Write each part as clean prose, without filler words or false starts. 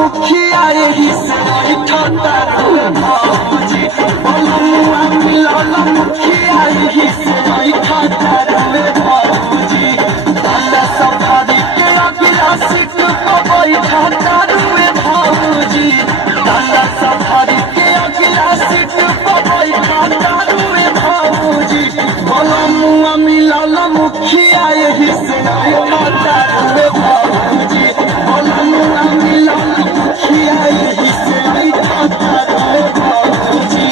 मुखिया यही से ठंडा भौजी बलमुआ मिलल मुखिया यही से ठंडा भौजी दादा सफारी के अगिला सीट पर बैठा तारुए भौजी दादा सफारी के अगिला सीट पर बैठा तारुए भौजी बलमुआ मिलल मुखिया यही से ठंडा भौजी बलमुआ मिलल मुखिया यही से ठंडा भौजी।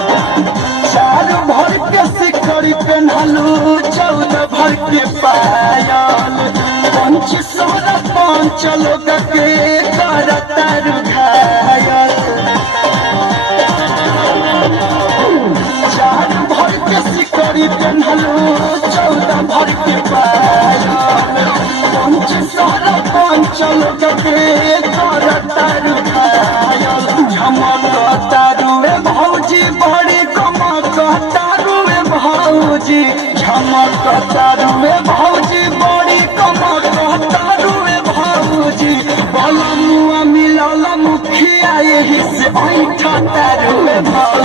चार भर के सिकड़ी पेन्हलू 14 भर के पायल पंच सोलह पांच लोग के करतर घायल चार भर के सिकड़ी पेन्हलू 14 भर के पायल पंच सोलह पांच लोग के करतर घायल झमक तारुए भौजी बड़ी कमक तारुए भौजी झमक तारुए भौजी बड़ी कमक तारुए भौजी बलमुआ मिलल मुखिया यही से ऐठा तारुए भौजी